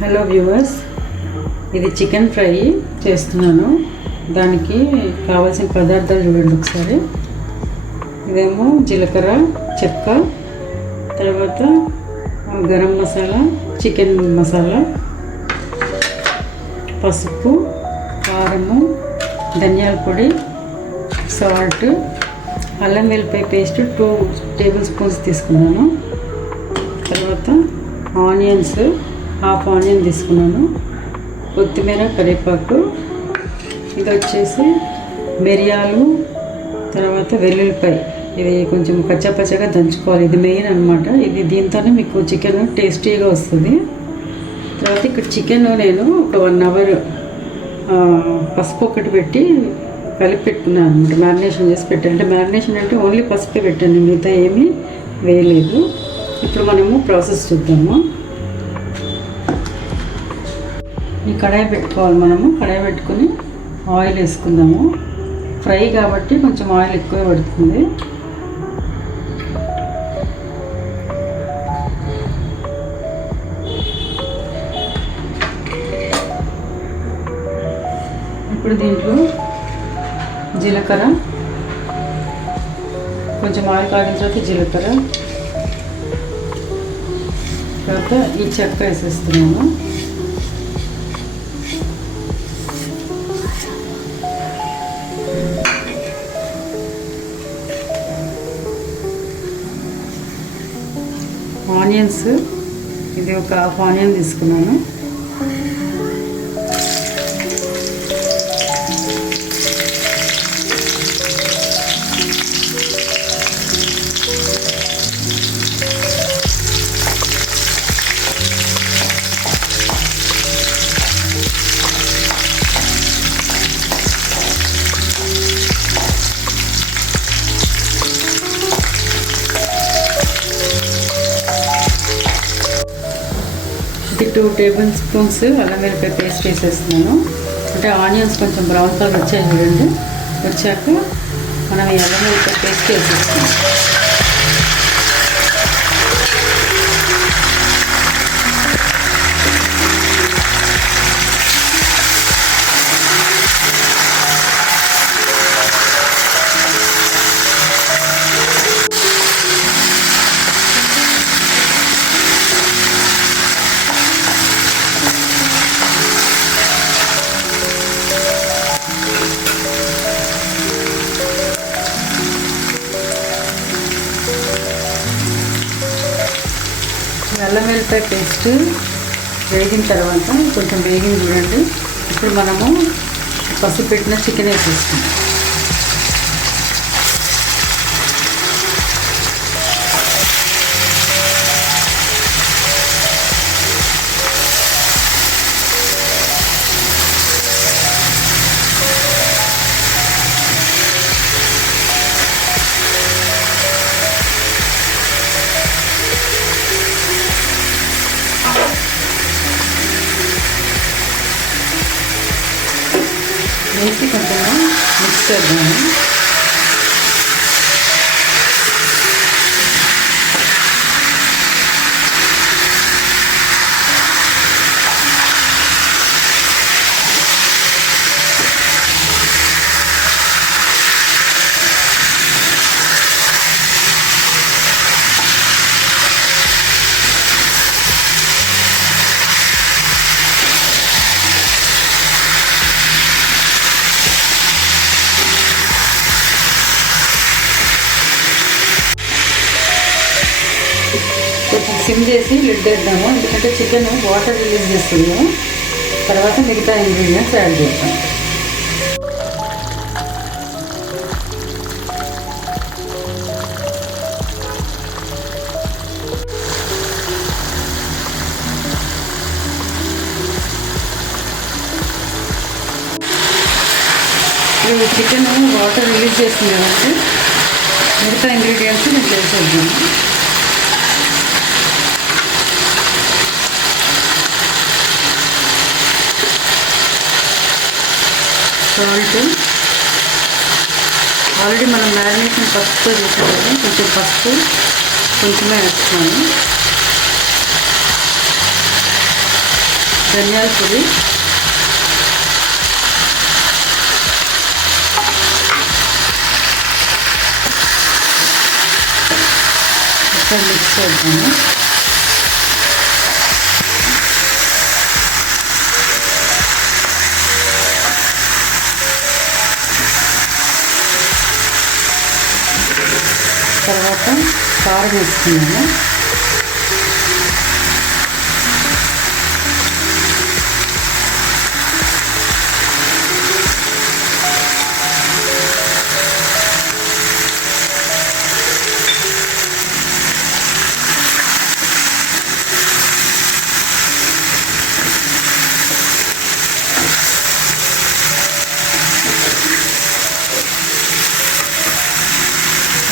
Hello viewers, ఇది chicken fry చేస్తున్నాను. దానికి కావాల్సిన పదార్థాలు చూడండి ఒకసారి. ఇదేమో జీలకర్ర, చెక్క, తర్వాత గరం మసాలా, చికెన్ మసాలా, పసుపు, కారము, ధనియాల పొడి, సాల్ట్, అల్లం వెల్లిపాయ పేస్ట్ 2 టేబుల్ స్పూన్స్ తీసుకున్నాను. తర్వాత ఆనియన్స్, హాఫ్ ఆనియన్ తీసుకున్నాను. కొత్తిమీర, కరివేపాకు, ఇది వచ్చేసి మిరియాలు, తర్వాత వెల్లుల్లిపాయ. ఇది కొంచెం పచ్చగా దంచుకోవాలి. ఇది మెయిన్ అనమాట. ఇది దీంతోనే మీకు చికెన్ టేస్టీగా వస్తుంది. తర్వాత ఇక్కడ చికెన్ నేను ఒక 1 అవర్ పసుపు ఒకటి పెట్టి కలిపి పెట్టుకున్నాను అనమాట. మ్యారినేషన్ చేసి పెట్టాను. అంటే మ్యారినేషన్ అంటే ఓన్లీ పసుపే పెట్టాను, మిగతా ఏమీ వేయలేదు. ఇప్పుడు మనము ప్రాసెస్ చూద్దాము. ఈ కడాయి పెట్టుకోవాలి. మనము కడాయి పెట్టుకుని ఆయిల్ వేసుకుందాము. ఫ్రై కాబట్టి కొంచెం ఆయిల్ ఎక్కువ పడుతుంది. ఇప్పుడు దీంట్లో జీలకర్ర, కొంచెం ఆయిల్ కాగిన తర్వాత జీలకర్ర, తర్వాత ఈ చెక్క వేసేస్తున్నాను. ఆనియన్స్, ఇది ఒక హాఫ్ ఆనియన్ తీసుకున్నాను. ఇది 2 టేబుల్ స్పూన్స్ అల్లం వెల్లిపాయ పేస్ట్ వేసేస్తున్నాను. అంటే ఆనియన్స్ కొంచెం బ్రౌన్ కలర్ వచ్చాయి చూడండి. వచ్చాక మనం ఈ అల్లం వెల్లిపాయ పేస్ట్ వేసేస్తున్నాం. అల్లం వెల్లిపాయ పేస్ట్ వేగిన తర్వాత కొంచెం వేగిన చూడండి. ఇప్పుడు మనము పసుపు పెట్టిన చికెన్ వేసేస్తాం. వేసి కొంచెం మిక్స్ చేద్దాము. కొంచెం సిమ్ చేసి లిడ్ వేద్దాము. ఎందుకంటే చికెన్ వాటర్ రిలీజ్ చేస్తుంది. తర్వాత మిగతా ఇంగ్రీడియంట్స్ యాడ్ చేద్దాం. ఇప్పుడు చికెన్ వాటర్ రిలీజ్ చేస్తుంది కదండి. మిగతా ఇంగ్రీడియంట్స్ నేను చేసేద్దాము. సాల్ట్, ఆల్రెడీ మనం మ్యారినేషన్ పసుపుతో చేసాం కదా, కొంచెం పసుపు కొంచెమే వేస్తున్నాను. ధనియాల పొడి, ఒకసారి మిక్స్ చేద్దాము. తర్వాత కారం వేసుకున్నాము.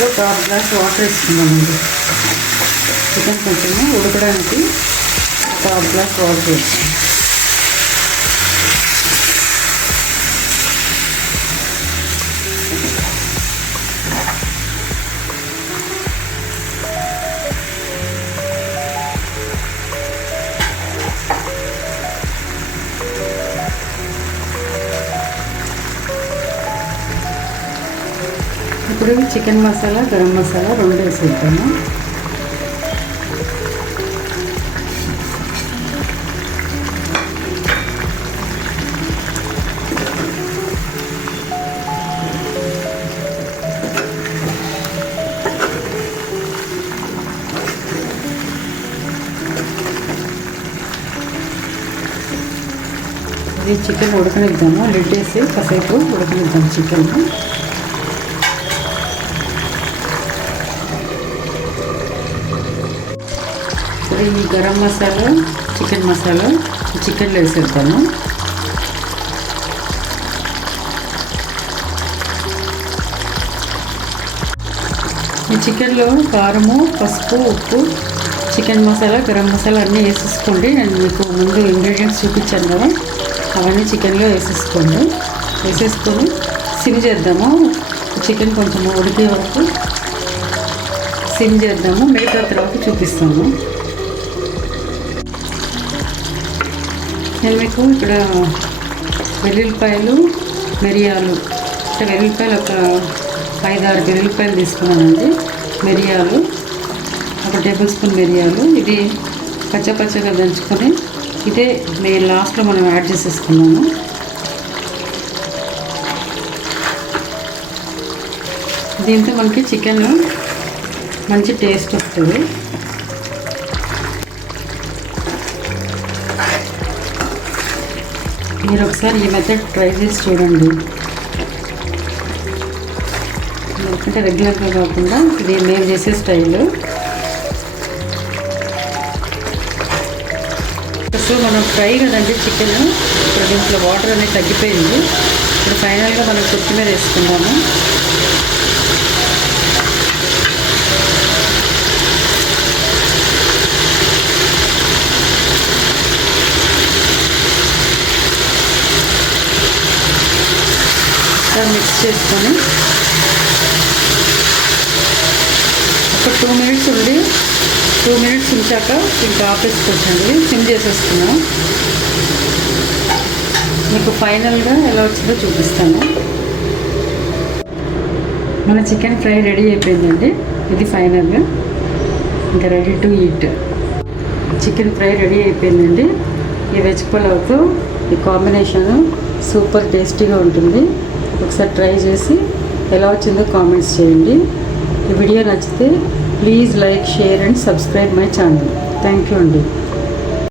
ఒక 1 గ్లాస్ వాటర్ వేసుకున్నామండి. చికెన్ కొంచెము ఉడకడానికి ఒక 1 గ్లాస్ వాటర్ వేసుకున్నాం. ఇప్పుడు చికెన్ మసాలా, గరం మసాలా 2 వేసేద్దాము. ఇది చికెన్ ఉడకనిద్దాము. లిడ్ వేసి కాసేపు ఉడకనిద్దాము చికెన్. ఈ గరం మసాలా, చికెన్ మసాలా చికెన్లో వేసేద్దాము. ఈ చికెన్లో కారము, పసుపు, ఉప్పు, చికెన్ మసాలా, గరం మసాలా అన్నీ వేసేసుకోండి. నేను మీకు ముందు ఇంగ్రీడియంట్స్ చూపించాను కదా, అవన్నీ చికెన్లో వేసేసుకోండి. వేసేసుకొని సిమ్ చేద్దాము. చికెన్ కొంచెం ఉడికే వరకు సిమ్ చేద్దాము. మిగతా తర్వాత చూపిస్తాము. నేను మీకు ఇక్కడ వెల్లుల్లిపాయలు, మిరియాలు, వెల్లుల్లిపాయలు ఒక 5-6 వెల్లుల్లిపాయలు తీసుకున్నానండి. మిరియాలు 1 టేబుల్ స్పూన్ మిరియాలు. ఇది పచ్చగా దంచుకొని ఇదే నేను లాస్ట్లో మనం యాడ్ చేసేసుకున్నాము. దీంతో మనకి చికెన్ మంచి టేస్ట్ వస్తుంది. మీరు ఒకసారి ఈ మెథడ్ ట్రై చేసి చూడండి. ఎందుకంటే రెగ్యులర్గా కాకుండా ఇది మేము చేసే స్టైల్. సో మనం ఫ్రై కదండి చికెన్. ఇప్పుడు దీంట్లో వాటర్ అనేది తగ్గిపోయింది. ఇప్పుడు ఫైనల్గా మనం కొత్తిమీర వేసుకుందాము. మిక్స్ చేసుకొని ఒక 2 మినిట్స్ ఉండి 2 మినిట్స్ ఉంచాక ఇంకా ఆపేసుకోవచ్చండి. సిమ్ చేసేసుకున్నాం. మీకు ఫైనల్గా ఎలా వచ్చిందో చూపిస్తాను. మన చికెన్ ఫ్రై రెడీ అయిపోయిందండి. ఇది ఫైనల్గా ఇంకా ready to eat. Chicken fry ready అయిపోయిందండి. ఈ వెజ్ పులావ్తో ఈ కాంబినేషను సూపర్ టేస్టీగా ఉంటుంది. ఒకసారి ట్రై చేసి ఎలా వచ్చిందో కామెంట్స్ చేయండి. ఈ వీడియో నచ్చితే please like, share and subscribe my channel. Thank you అండి.